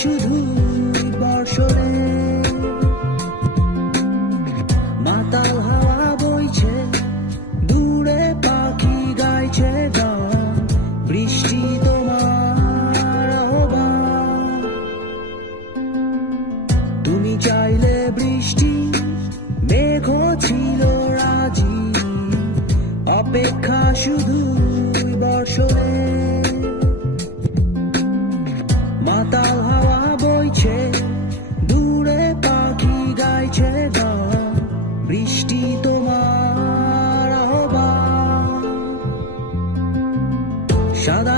শুধু বর্ষণে, মাতাল হাওয়া বইছে, দূরে পাখি গাইছে গান, বৃষ্টি তোমার আহ্বান। তুমি চাইলে বৃষ্টি, মেঘ ছিল রাজি, অপেক্ষা শুধু বর্ষণে, মাতাল হাওয়া বইছে, দূরে পাখি গাইছে গান, বৃষ্টি তোমার আহ্বান। সাদা